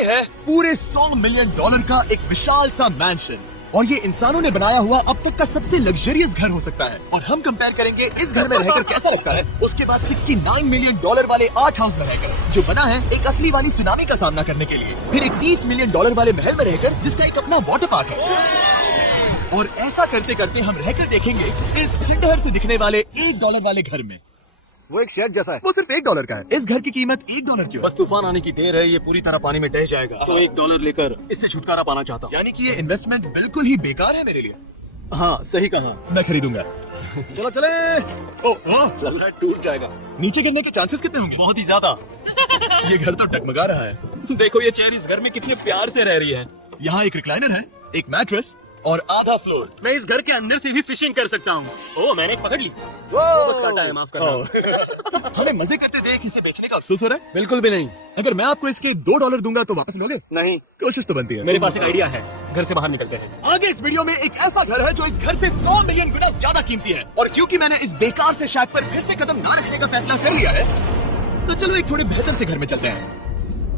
ये है पूरे $100 मिलियन का एक विशाल सा मैंशन, और ये इंसानों ने बनाया हुआ अब तक का सबसे लग्जरियस घर हो सकता है। और हम कंपेयर करेंगे इस घर में रहकर कैसा लगता है उसके बाद $69 मिलियन वाले आर्ट हाउस में रहकर, जो बना है एक असली वाली सुनामी का सामना करने के लिए। फिर एक $30 मिलियन वाले महल में रहकर जिसका एक अपना वाटर पार्क है। और ऐसा करते करते हम रहकर देखेंगे इस खंडहर से दिखने वाले $1 वाले घर में। वो एक शेड जैसा है। वो सिर्फ $1 का है। इस घर की कीमत $1 क्यों? बस तूफान आने की देर है, ये पूरी तरह पानी में ढह जाएगा, तो $1 लेकर इससे छुटकारा पाना चाहता हूँ। यानी कि ये इन्वेस्टमेंट बिल्कुल ही बेकार है मेरे लिए। हाँ सही कहा। मैं खरीदूंगा। चलो चले। लग रहा है टूट जाएगा। नीचे गिरने के चांसेस कितने होंगे? बहुत ही ज्यादा। ये घर तो डगमगा रहा है। देखो ये चेयर इस घर में कितने प्यार से रह रही है। यहाँ एक रिक्लाइनर है, एक मैट्रेस और आधा फ्लोर। मैं इस घर के अंदर से भी फिशिंग कर सकता हूँ। ओह मैंने एक पकड़ ली। बस काटा है, माफ करना। हमें मजे करते देख इसे बेचने का अफसोस हो रहा है। बिल्कुल भी नहीं। अगर मैं आपको इसके $2 दूंगा तो वापस लोगे? नहीं, कोशिश तो बनती है। मेरे पास एक आइडिया है, घर से बाहर निकलते हैं। आगे इस वीडियो में एक ऐसा घर है जो इस घर से 100 मिलियन गुना ज्यादा कीमती है, और क्योंकि मैंने इस बेकार से शैक पर फिर से कदम ना रखने का फैसला कर लिया है, तो चलो एक थोड़े बेहतर से घर में चलते हैं।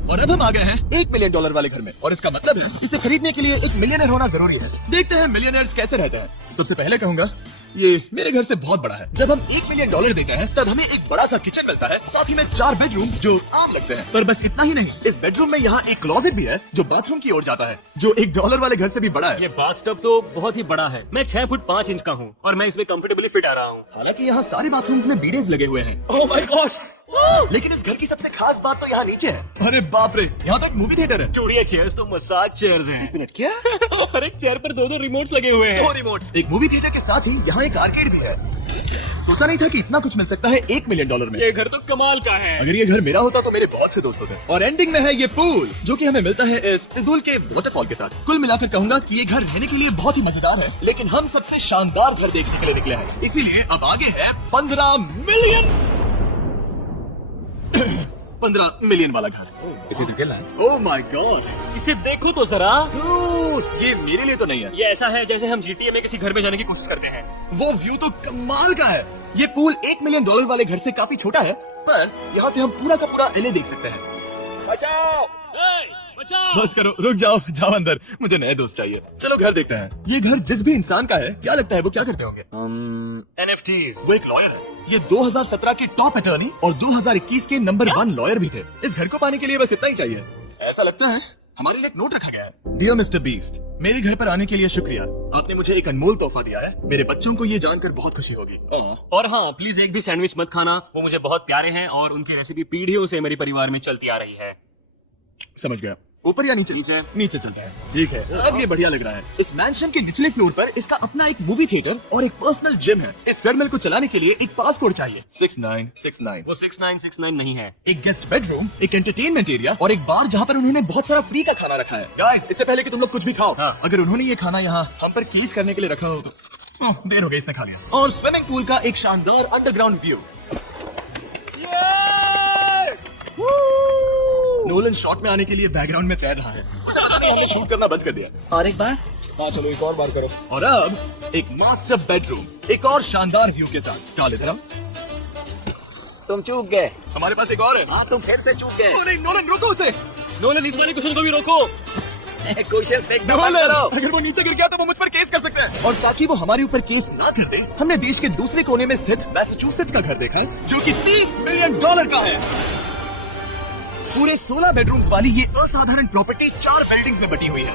और अब हम आ गए हैं $1 मिलियन वाले घर में, और इसका मतलब है इसे खरीदने के लिए एक मिलियनर होना जरूरी है। देखते हैं मिलियनर्स कैसे रहते हैं। सबसे पहले कहूंगा ये मेरे घर से बहुत बड़ा है। जब हम $1 मिलियन देते हैं तब हमें एक बड़ा सा किचन मिलता है, साथ ही में 4 बेडरूम जो आम लगते हैं। पर बस इतना ही नहीं, इस बेडरूम में यहाँ एक क्लोजेट भी है जो बाथरूम की ओर जाता है, जो $1 वाले घर से भी बड़ा है। ये बाथटब तो बहुत ही बड़ा है। मैं 6 फुट 5 इंच का हूँ और मैं इसमें कंफर्टेबली फिट आ रहा हूँ। हालांकि यहाँ सारे बाथरूम्स में बीडेज लगे हुए हैं। Oh my God! लेकिन इस घर की सबसे खास बात तो यहाँ नीचे है। अरे बाप रे, यहाँ तो एक मूवी थिएटर है। चूड़िया चेयर्स तो मसाज चेयर्स हैं। मिनट क्या? और एक चेयर पर 2 रिमोट्स लगे हुए हैं। 2 रिमोट्स। एक मूवी थिएटर के साथ ही यहाँ एक आर्केड भी है। सोचा नहीं था कि इतना कुछ मिल सकता है $1 मिलियन में। ये घर तो कमाल का है। अगर ये घर मेरा होता तो मेरे बहुत से दोस्त होते। और एंडिंग में है ये पूल, जो कि हमें मिलता है इस फिजूल के वाटरफॉल के साथ। कुल मिलाकर कहूंगा कि ये घर रहने के लिए बहुत ही मजेदार है, लेकिन हम सबसे शानदार घर देखने के लिए निकले हैं। इसीलिए अब आगे है 15 मिलियन वाला घर। इसी तो खेला है। ओह माय गॉड, इसे देखो तो जरा। ये मेरे लिए तो नहीं है। ये ऐसा है जैसे हम GTA में किसी घर में जाने की कोशिश करते हैं। वो व्यू तो कमाल का है। ये पूल $1 मिलियन वाले घर से काफी छोटा है, पर यहाँ से हम पूरा का पूरा LA देख सकते हैं। बचाओ! बचाओ! बस करो, रुक जाओ, जाओ अंदर, मुझे नए दोस्त चाहिए। चलो घर देखते हैं। ये घर जिस भी इंसान का है, क्या लगता है वो क्या करते होंगे? NFTs। वो एक लॉयर है। ये 2017 के टॉप अटॉर्नी और 2021 के नंबर 1 लॉयर भी थे। इस घर को पाने के लिए बस इतना ही चाहिए। ऐसा लगता है हमारे लिए एक नोट रखा गया है। डियर मिस्टर बीस्ट, मेरे घर पर आने के लिए शुक्रिया। आपने मुझे एक अनमोल तोहफा दिया है। मेरे बच्चों को ये जानकर बहुत खुशी होगी। और हाँ, प्लीज एक भी सैंडविच मत खाना, वो मुझे बहुत प्यारे हैं और उनकी रेसिपी पीढ़ियों से मेरे परिवार में चलती आ रही है। समझ गया। ऊपर या नीचे? नीचे। नीचे चलता है। ठीक है, अब ये बढ़िया लग रहा है। इस मैंशन के निचले फ्लोर पर इसका अपना एक मूवी थिएटर और एक पर्सनल जिम है। इस ट्रेडमिल को चलाने के लिए एक पासपोर्ट चाहिए। 6969। वो 6969 नहीं है। एक गेस्ट बेडरूम, एक एंटरटेनमेंट एरिया और एक बार जहाँ पर उन्होंने बहुत सारा फ्री का खाना रखा है। गाइस, इससे पहले कि तुम लोग कुछ भी खाओ, हाँ। अगर उन्होंने ये खाना यहाँ हम पर केस करने के लिए रखा हो तो देर हो गई, इसने खा लिया। और स्विमिंग पूल का एक शानदार अंडरग्राउंड व्यू। नोलन शॉट में आने के लिए बैकग्राउंड में तैर रहा है। उसे पता नहीं हमने शूट करना बंद कर दिया। और एक बार? हाँ चलो एक और बार करो। और अब एक मास्टर बेडरूम, एक और शानदार व्यू के साथ। क्या लेते हम? तुम चूक गए। हमारे पास एक और है। हाँ तुम फिर से चूक गए। नहीं नोलन, रोको उसे। नोलन, इस वाली क्वेश्चन को भी रोको। क्वेश्चन फेंकना बंद नोलन, करो। अगर वो नीचे गिर गया तो वो मुझ पर केस कर सकते हैं। और ताकि वो हमारे ऊपर केस ना कर दे, हमने देश के दूसरे कोने में स्थित मैसाचुसेट्स का घर देखा है, जो कि $30 मिलियन का है। पूरे 16 बेडरूम्स वाली ये असाधारण प्रॉपर्टी 4 बिल्डिंग्स में बटी हुई है,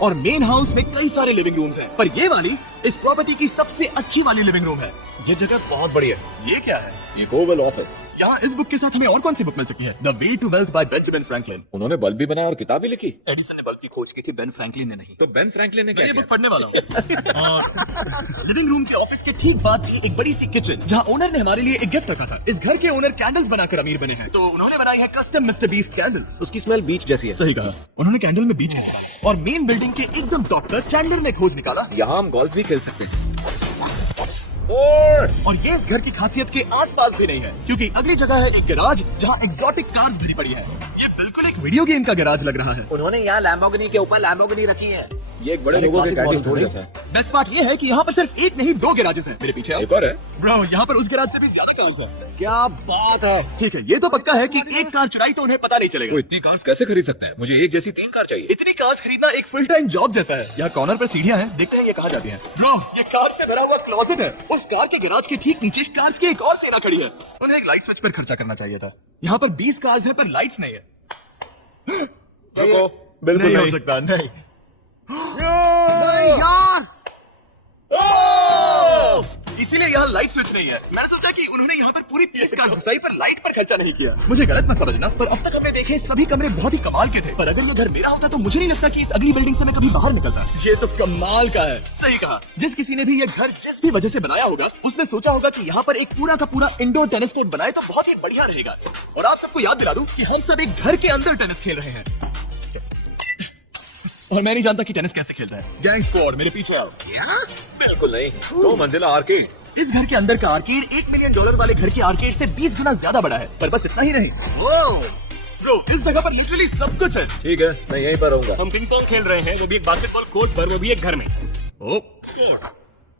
और मेन हाउस में कई सारे लिविंग रूम्स हैं। पर ये वाली इस प्रॉपर्टी की सबसे अच्छी वाली लिविंग रूम है। ये जगह बहुत बड़ी है। ये क्या है? एक ओवल ऑफिस। यहाँ इस बुक के साथ हमें और कौन सी बुक मिल सकती है? The way to wealth by Benjamin Franklin. उन्होंने बल्ब भी बनाया और किताब भी लिखी। एडिसन ने बल्ब की खोज की थी, बेन फ्रैंकलिन ने नहीं। तो बेन फ्रैंकलिन ने मैं क्या ये किया? बुक पढ़ने वाला हूँ। और लिविंग रूम के ऑफिस के ठीक बाद भी एक बड़ी सी किचन, जहाँ ओनर ने हमारे लिए एक गिफ्ट रखा था। इस घर के ओनर कैंडल्स बनाकर अमीर बने हैं, तो उन्होंने बनाई है कस्टम मिस्टर बीस्ट कैंडल्स। उसकी स्मेल बीच जैसी है। सही कहा, उन्होंने कैंडल में बीच किया। और मेन बिल्डिंग के एकदम टॉप पर चैंडलर ने खोज निकाला। यहाँ हम गोल्फ भी खेल सकते हैं। और ये इस घर की खासियत के आसपास भी नहीं है, क्योंकि अगली जगह है एक गैराज जहाँ एग्जॉटिक कार्स भरी पड़ी है। ये बिल्कुल बिल्कुल एक वीडियो गेम का गैराज लग रहा है। उन्होंने यहाँ लैम्बोर्गिनी के ऊपर लैम्बोर्गिनी रखी है। ये एक बड़े लोगों के गाड़ी स्टोर जैसा है। बेस्ट पार्ट ये है कि यहाँ पर सिर्फ एक नहीं 2 गैराजेस हैं। मेरे पीछे आओ। एक और है। ब्रो, यहाँ पर उस गैराज से भी ज्यादा कार्स हैं। क्या बात है। ठीक है, ये तो पक्का है कि एक कार चुराई तो उन्हें पता नहीं चलेगा। वो इतनी कार्स कैसे खरीद सकते हैं? मुझे एक जैसी 3 कार चाहिए। इतनी कार्स खरीदना एक फुल टाइम जॉब जैसा है। यहाँ कॉर्नर पर सीढ़ियाँ हैं, देखते हैं ये कहाँ जाती हैं। ब्रो, ये कार से भरा हुआ क्लोजेट है। उस कार के गैराज के ठीक नीचे कार्स की एक और सेना खड़ी है। उन्हें एक लाइट स्विच पर खर्चा करना चाहिए था। यहाँ पर 20 कार्स है पर लाइट्स नहीं है। बिल्कुल नहीं हो सकता, नहीं। यार इसीलिए यहाँ लाइट स्विच नहीं है। मैंने सोचा कि उन्होंने यहाँ पर पूरी 30 कार्स घुसाई पर लाइट पर खर्चा नहीं किया। मुझे गलत मत समझना, पर अब तक हमने देखे सभी कमरे बहुत ही कमाल के थे। पर अगर ये घर मेरा होता तो मुझे नहीं लगता कि इस अगली बिल्डिंग से मैं कभी बाहर निकलता। ये तो कमाल का है। सही कहा। जिस किसी ने भी ये घर जिस भी वजह से बनाया होगा, उसने सोचा होगा कि यहाँ पर एक पूरा का पूरा इंडोर टेनिस कोर्ट बनाए तो बहुत ही बढ़िया रहेगा। और आप सबको याद दिला दूं कि हम सब एक घर के अंदर टेनिस खेल रहे हैं। और मैं नहीं जानता कि टेनिस कैसे खेलता है। गैंग स्क्वाड, मेरे पीछे आओ। बिल्कुल नहीं। 2 मंजिला आर्केड। इस घर के अंदर का आर्केड $1 मिलियन वाले घर के आर्केड से 20 गुना ज्यादा बड़ा है। पर बस इतना ही नहीं, ब्रो, इस जगह पर लिटरली सब कुछ है। ठीक है, मैं यहीं पर रहूंगा। हम पिंग पोंग खेल रहे हैं, वो भी एक बास्केटबॉल कोर्ट पर, वो भी एक घर में। ओ,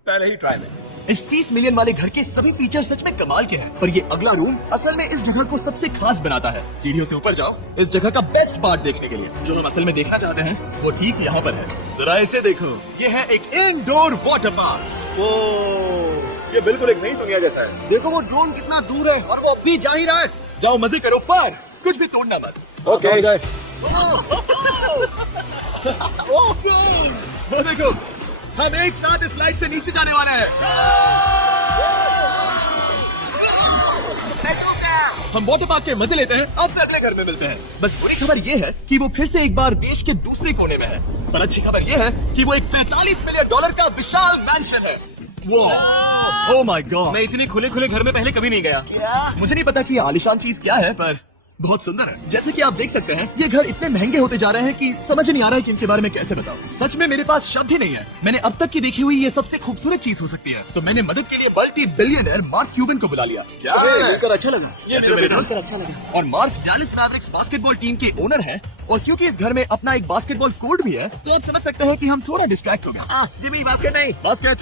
पहले ही ट्राई में। इस 30 मिलियन वाले घर के सभी फीचर सच में कमाल के हैं, पर ये अगला रूम असल में इस जगह को सबसे खास बनाता है। सीढ़ियों से ऊपर जाओ इस जगह का बेस्ट पार्ट देखने के लिए। जो हम असल में देखना चाहते हैं वो ठीक यहाँ पर है। जरा इसे देखो, ये है एक इंडोर वाटर पार्क। ये बिल्कुल एक नई दुनिया जैसा है। देखो वो ड्रोन कितना दूर है और वो अभी जा ही रहा है। जाओ मजे करो, पर कुछ भी तोड़ना मत। ओके। वो देखो, हम एक साथ इस लाइट से नीचे जाने वाले हैं। हम वाटर पार्क के मजे लेते हैं, आपसे अगले घर में मिलते हैं। बस बुरी खबर ये है कि वो फिर से एक बार देश के दूसरे कोने में है। पर अच्छी खबर ये है कि वो एक $45 मिलियन का विशाल मैंशन है। ओह माय गॉड, मैं इतने खुले खुले घर में पहले कभी नहीं गया। मुझे नहीं पता कि ये आलीशान चीज क्या है, पर बहुत सुंदर है। जैसे कि आप देख सकते हैं, ये घर इतने महंगे होते जा रहे हैं कि समझ नहीं आ रहा है कि इनके बारे में कैसे बताऊं। सच में मेरे पास शब्द ही नहीं है। मैंने अब तक की देखी हुई ये सबसे खूबसूरत चीज हो सकती है। तो मैंने मदद के लिए मल्टी बिलियनर मार्क क्यूबन को बुला लिया। क्या मिलकर अच्छा लगा। ये मेरे दोस्त को अच्छा लगा। और mark Dallas Mavericks basketball team के ओनर हैं। और क्योंकि इस घर में अपना एक बास्केटबॉल कोर्ट भी है, तो आप समझ सकते हैं कि हम थोड़ा डिस्ट्रैक्ट हो गए। जिमी बास्केट नहीं, बास्केट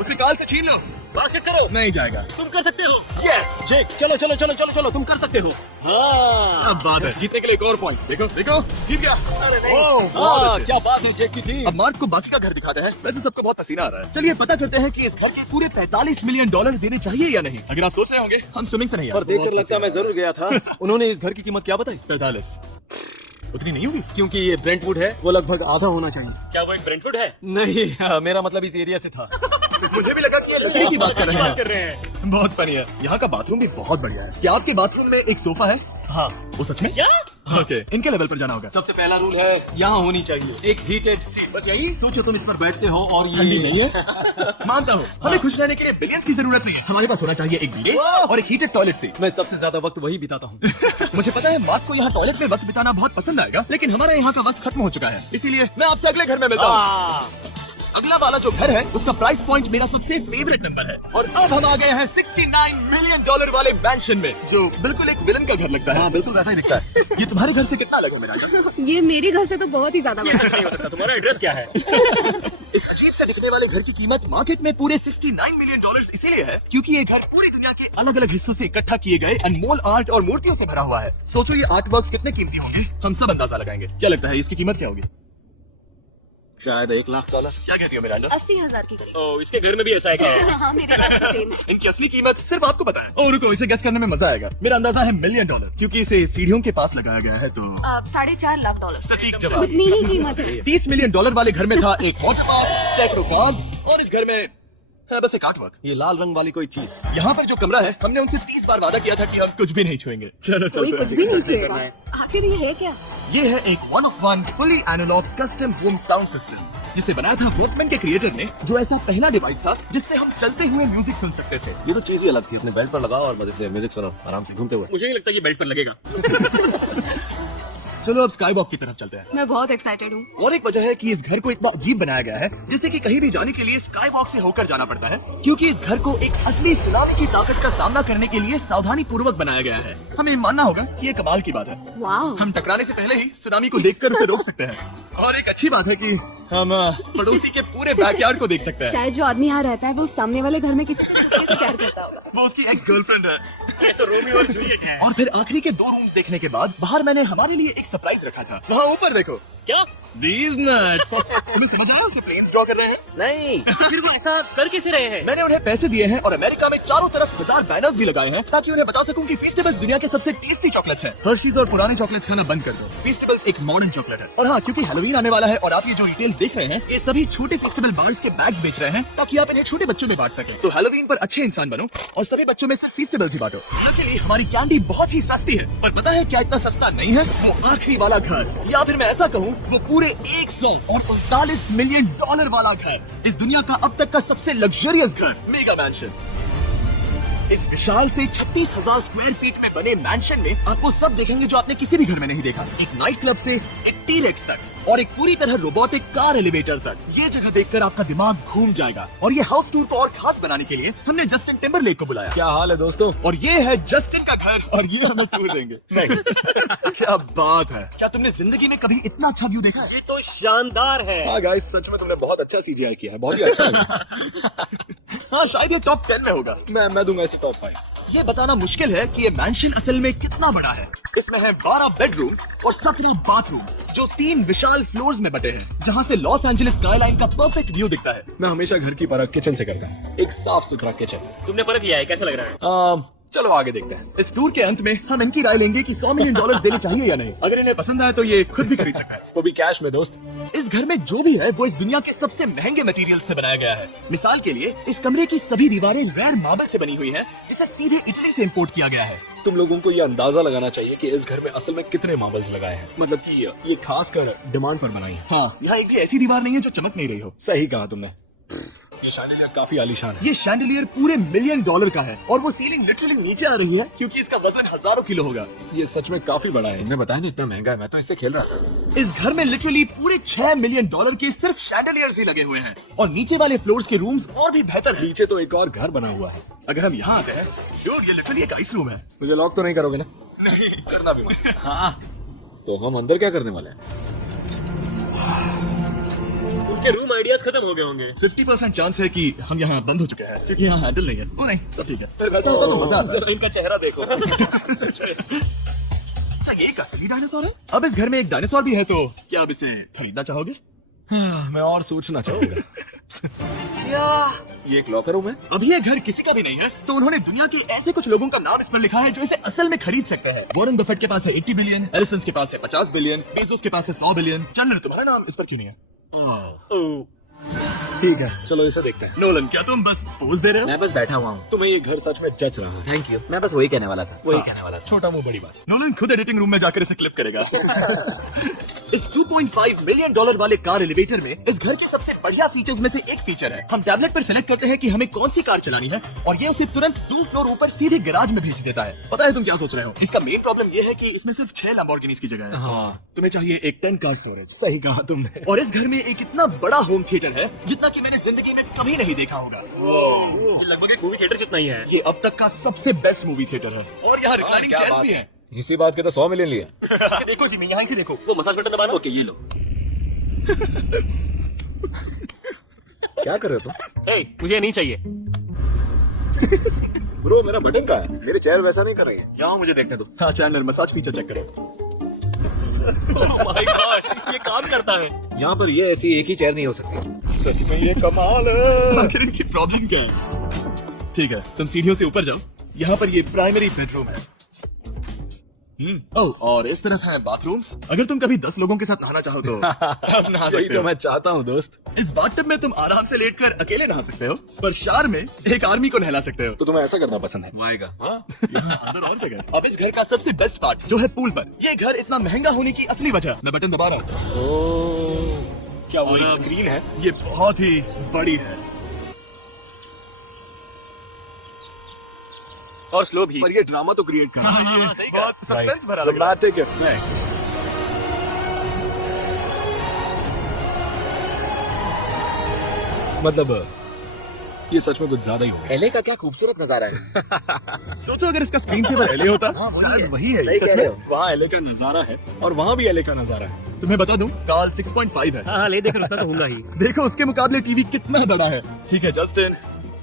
उसे काल से छीन लो। बास्केट करो। नहीं जाएगा। तुम कर सकते हो। यस, जेक, चलो चलो चलो चलो चलो, तुम कर सकते हो। हाँ, अब बात है जीतने के लिए एक और पॉइंट। देखो देखो, जीत गया। ओह, बहुत हाँ, अच्छे। क्या बात है जेक की टीम। अब मार्क को बाकी का घर दिखाते हैं। वैसे सबको बहुत पसीना आ रहा है। चलिए पता करते हैं कि इस घर के पूरे $45 मिलियन देने चाहिए या नहीं। अगर आप सोच रहे होंगे हम स्विमिंग से नहीं आए। पर देखकर लगता है मैं जरूर गया था। उन्होंने इस घर की कीमत क्या बताई? 45 उतनी नहीं होगी। क्योंकि ये ब्रेंटवुड है, वो लगभग आधा होना चाहिए। क्या वो एक ब्रेंटवुड है? नहीं, मेरा मतलब इस एरिया से था। मुझे भी लगा कि ये लकड़ी की बात कर रहे हैं। बहुत फनी है। यहाँ का बाथरूम भी बहुत बढ़िया है। क्या आपके बाथरूम में एक सोफा है? हाँ। वो सच में? क्या? ओके, इनके लेवल पर जाना होगा। सबसे पहला रूल है, यहाँ होनी चाहिए एक हीटेड सीट। बस यही सोचो, तुम इस पर बैठते हो और ये ठंडी नहीं है। मानता हूँ, हमें खुश रहने के लिए बिलियंस की जरूरत नहीं है। हमारे पास होना चाहिए एक बीडे और एक हीटेड टॉयलेट सीट। मैं सबसे ज्यादा वक्त वही बिताता हूँ। मुझे पता है मार्क को यहाँ टॉयलेट में वक्त बिताना बहुत पसंद आएगा, लेकिन हमारे यहाँ का वक्त खत्म हो चुका है। इसीलिए मैं आपसे अगले घर में मिलता हूँ। अगला वाला जो घर है उसका प्राइस पॉइंट मेरा सबसे फेवरेट नंबर है। और अब हम आ गए हैं $69 मिलियन वाले मैंशन में, जो बिल्कुल एक विलन का घर लगता है। हाँ, बिल्कुल वैसा ही दिखता है। ये तुम्हारे घर से कितना अलग है मेरा? ये मेरे घर से तो बहुत ही ज्यादा बड़ा है। नहीं हो सकता। तुम्हारा एड्रेस क्या है? इस अजीब से दिखने वाले घर की कीमत मार्केट में पूरे $69 मिलियन इसीलिए है क्योंकि ये घर पूरी दुनिया के अलग अलग हिस्सों से इकट्ठा किए गए अनमोल आर्ट और मूर्तियों से भरा हुआ है। सोचो ये आर्ट वर्क्स कितने कीमती होंगे, हम सब अंदाजा लगाएंगे। क्या लगता है इसकी कीमत क्या होगी? शायद $1 लाख। क्या कहती हो मिरांडा? 80,000 की करीब। ओ, इसके घर में भी ऐसा है क्या? हाँ, मेरे घर से सेम है। इनकी असली कीमत सिर्फ आपको पता है। और रुको, इसे गेस करने में मजा आएगा। मेरा अंदाजा है $1 मिलियन, क्योंकि इसे सीढ़ियों के पास लगाया गया है। तो $4.5 लाख। सटीक जवाब। उतनी ही कीमत है। $30 मिलियन वाले घर में था एक वाटर पार्क, सैकड़ों कार्स, और इस घर में है बस एक आर्टवर्क। ये लाल रंग वाली कोई चीज। यहाँ पर जो कमरा है, हमने उनसे 30 बार वादा किया था कि हम कुछ भी नहीं छुएंगे। चलो कोई चलते कुछ हैं। भी नहीं छुएगा। आखिर ये है क्या? ये है एक 1 of 1 fully analogue custom home sound system, जिसे बनाया था वॉकमैन के क्रिएटर ने, जो ऐसा पहला डिवाइस था जिससे हम चलते हुए म्यूजिक सुन सकते थे। ये तो चीज ही अलग थी। अपने बेल्ट पर लगाओ और मजे से म्यूजिक सुनो, आराम से घूमते हुए। मुझे नहीं लगता ये बेल्ट पर लगेगा। चलो अब स्काई वॉक की तरफ चलते हैं। मैं बहुत एक्साइटेड हूँ। और एक वजह है कि इस घर को इतना अजीब बनाया गया है जिससे कि कहीं भी जाने के लिए स्काई वॉक से होकर जाना पड़ता है, क्योंकि इस घर को एक असली सुनामी की ताकत का सामना करने के लिए सावधानी पूर्वक बनाया गया है। हमें मानना होगा कि ये कमाल की बात है। वाह। हम टकराने से पहले ही सुनामी को देखकर उसे रोक सकते हैं। और एक अच्छी बात है कि हम पड़ोसी के पूरे बैकयार्ड को देख सकते हैं। शायद जो आदमी यहाँ रहता है वो सामने वाले घर में किसी चुपके से प्यार करता होगा। वो उसकी एक्स गर्लफ्रेंड है। ये तो रोमियो और जूलियट है। और फिर आखिरी के 2 रूम्स देखने के बाद बाहर मैंने हमारे लिए एक सरप्राइज रखा था। वहाँ ऊपर देखो। क्या? These nuts। तुम्हें समझ आया? उसे प्लेन्स ड्रॉ कर रहे हैं। नहीं, फिर वो ऐसा कर कैसे रहे हैं? मैंने उन्हें पैसे दिए हैं और अमेरिका में चारों तरफ 1000 बैनर्स भी लगाए हैं ताकि उन्हें बता सकूं कि फीस्टेबल्स दुनिया के सबसे टेस्टी चॉकलेट्स हैं। हर्शीज और पुराने चॉकलेट्स खाना बंद कर दो। फीस्टेबल्स एक मॉडर्न चॉकलेट है। और हाँ, क्योंकि हैलोवीन आने वाला है और आप ये जो डिटेल्स देख रहे हैं, ये सभी छोटे फेस्टिवल बार्स के बैग्स बेच रहे हैं ताकि आप इन्हें छोटे बच्चों में बांट सकें। तो हैलोवीन पर अच्छे इंसान बनो और सभी बच्चों में सिर्फ फीस्टेबल्स ही बांटो। लकीली हमारी कैंडी बहुत ही सस्ती है, पर पता है क्या इतना सस्ता नहीं है? वो आखिरी वाला घर, या फिर मैं ऐसा कहूँ वो पूरे 139 मिलियन डॉलर वाला घर। इस दुनिया का अब तक का सबसे लग्जरियस घर, मेगा मैंशन। इस विशाल से 36,000 स्क्वायर फीट में बने मैंशन में आपको सब देखेंगे जो आपने किसी भी घर में नहीं देखा। एक नाइट क्लब से एक टी-रेक्स तक और एक पूरी तरह रोबोटिक कार एलिवेटर तक। ये जगह देखकर आपका दिमाग घूम जाएगा। और ये हाउस टूर को और खास बनाने के लिए हमने जस्टिन टिम्बरलेक को बुलाया। क्या हाल है दोस्तों? और ये है जस्टिन का घर और ये हमें टूर देंगे। नहीं क्या बात है। क्या तुमने जिंदगी में कभी इतना अच्छा व्यू देखा है? ये तो शानदार है। हाँ गाइस, सच में तुमने बहुत अच्छा CGI किया है, बहुत ही अच्छा लगा। हाँ, शायद ये टॉप 10 में होगा। मैं दूंगा इसे टॉप 5। ये बताना मुश्किल है कि ये मैंशन असल में कितना बड़ा है। इसमें है 12 बेडरूम्स और 17 बाथरूम्स जो 3 विशाल फ्लोर्स में बटे हैं, जहाँ से लॉस एंजलिस स्काईलाइन का परफेक्ट व्यू दिखता है। मैं हमेशा घर की परख किचन से करता हूँ, एक साफ सुथरा किचन। तुमने परख लिया है, कैसा लग रहा है? चलो आगे देखते हैं। इस टूर के अंत में हम इनकी राय लेंगे कि $100 मिलियन देने चाहिए या नहीं। अगर इन्हें पसंद आए तो ये खुद भी खरीद सकता है। वो भी कैश में दोस्त। इस घर में जो भी है वो इस दुनिया के सबसे महंगे मटेरियल से बनाया गया है। मिसाल के लिए इस कमरे की सभी दीवारें रेयर मार्बल से बनी हुई हैं, जिसे सीधे इटली से इंपोर्ट किया गया है। तुम लोगों को ये अंदाजा लगाना चाहिए कि इस घर में असल में कितने मार्बल्स लगाए हैं। मतलब कि ये खास कर डिमांड पर बनाई है। हाँ, यहाँ एक भी ऐसी दीवार नहीं है जो चमक नहीं रही हो। सही कहा तुमने। ये शैंडिलियर काफी आलीशान है। ये शैंडिलियर पूरे $1 मिलियन का है और वो सीलिंग लिटरली नीचे आ रही है क्योंकि इसका वजन हजारों किलो होगा। ये सच में काफी बड़ा है। तुमने बताया ना इतना महंगा है, मैं तो इससे खेल रहा था। इस घर में लिटरली पूरे $6 मिलियन के सिर्फ शैंडिलियर्स ही लगे हुए हैं और नीचे वाले फ्लोर्स के रूम्स और भी बेहतर हैं। नीचे तो एक और घर बना हुआ है। अगर हम यहाँ आते हैं, dude, ये लिटरली एक आइस रूम है। मुझे लॉक तो नहीं करोगे ना? नहीं करना भी मत। हाँ, तो हम अंदर क्या करने वाले हैं? उनके रूम आइडियाज खत्म हो गए होंगे। 50% चांस है कि हम यहाँ बंद हो चुके हैं क्योंकि यहाँ हैंडल नहीं है। ओ नहीं, सब ठीक है। फिर वैसा होता तो मजा आता। इनका चेहरा देखो। क्या ये एक असली डायनासोर है? अब इस घर में एक डायनासोर भी है, तो क्या आप इसे खरीदना चाहोगे? मैं और सोचना चाहूंगा। ये एक लॉकर रूम है। अभी ये घर किसी का भी नहीं है, तो उन्होंने दुनिया के ऐसे कुछ लोगों का नाम इस पर लिखा है जो इसे असल में खरीद सकते हैं। वॉरेन बफेट के पास है 80 बिलियन, एलिसन के पास है 50 बिलियन, बेजोस के पास है 100 बिलियन। चंद्र, तुम्हारा नाम इस पर क्यों नहीं है? ठीक है, चलो इसे देखते हैं। नोलन, क्या तुम बस पोज दे रहे हो? मैं बस बैठा हुआ हूँ। तुम्हें ये घर सच में जच रहा है। Thank you. मैं बस वही कहने वाला था। छोटा मुंह बड़ी बात। नोलन खुद एडिटिंग रूम में जाकर इसे क्लिप करेगा। इस $2.5 मिलियन वाले कार एलिवेटर में इस घर के सबसे बढ़िया फीचर्स में से एक फीचर है। हम टैबलेट पर सिलेक्ट करते हैं कि हमें कौन सी कार चलानी है और ये उसे तुरंत 2 फ्लोर ऊपर सीधे गैराज में भेज देता है। पता है तुम क्या सोच रहे हो? इसका मेन प्रॉब्लम ये है कि इसमें सिर्फ 6 लैम्बोर्गिनीज की जगह है। हाँ, तुम्हें चाहिए एक 10 कार स्टोरेज। सही कहा तुमने। और इस घर में एक इतना बड़ा होम थिएटर है जितना कि मैंने जिंदगी में कभी नहीं देखा होगा। ये लगभग एक मूवी थिएटर जितना ही है। ये अब तक का सबसे बेस्ट मूवी थिएटर है और यहाँ रिक्लाइनिंग चेयर्स भी हैं। इसी बात के तो 100 मिलियन लिए। देखो जिमी, यहाँ से देखो, वो मसाज बटन दबाना। ओके, ये लो। क्या कर रहे हो तुम? ए, मुझे नहीं चाहिए। ब्रो, मेरा बटन कहाँ है? मेरे चेयर वैसा नहीं कर रही है। यहाँ मुझे देखने दो। हाँ चैंडलर, मसाज फीचर चेक करो। Oh my gosh, ये काम करता है। यहाँ पर ये ऐसी एक ही चेयर नहीं हो सकती। सच में ये कमाल है। आखिर इनकी प्रॉब्लम क्या है? ठीक है, तुम सीढ़ियों से ऊपर जाओ। यहाँ पर ये प्राइमरी बेडरूम है। ओह, और इस तरफ है बाथरूम्स। अगर तुम कभी 10 लोगों के साथ नहाना चाहो तो आप नहा यही सकते तो हो। मैं चाहता हूँ दोस्त। इस बाथटब में तुम आराम से लेटकर अकेले नहा सकते हो, पर शार में एक आर्मी को नहला सकते हो। तो तुम्हें ऐसा करना पसंद है? वो आएगा। यहाँ अंदर और जगह है। अब इस घर का सबसे बेस्ट पार्ट जो है पूल पर। ये घर इतना महंगा होने की असली वजह, मैं बटन दबा रहा हूँ। क्या वो और एक अब स्क्रीन है? ये बहुत ही बड़ी है और स्लो भी। पर ये ड्रामा तो क्रिएट कर रहा है। बहुत सस्पेंस भरा लग रहा है। Dramatic effect. मतलब ये सच में कुछ ज्यादा ही हो गया। एले का क्या खूबसूरत नजारा है। सोचो अगर इसका स्क्रीन सेवर एलए होता, शायद वही है। सही सच कह में रहे हो। वहाँ एले का नजारा है और वहाँ भी एले का नजारा है। तुम्हें बता दूं, कॉल 6.5 है। हाँ ले देख उतना तो होगा ही। देखो उसके मुकाबले टीवी कितना बड़ा है। ठीक है जस्टिन,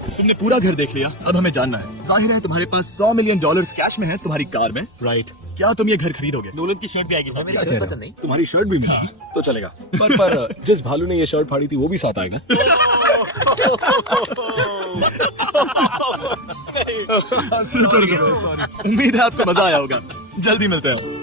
तुमने पूरा घर देख लिया, अब हमें जानना है। जाहिर है तुम्हारे पास $100 मिलियन कैश में है तुम्हारी कार में। राइट। क्या तुम ये घर खरीदोगे? नोलन की शर्ट भी आएगी साथ मेरी में। शर्ट पसंद नहीं। तुम्हारी शर्ट भी मिली तो चलेगा। पर जिस भालू ने ये शर्ट फाड़ी थी वो भी साथ आएगा। उम्मीद है आपको मजा आया होगा। जल्दी मिलते हैं।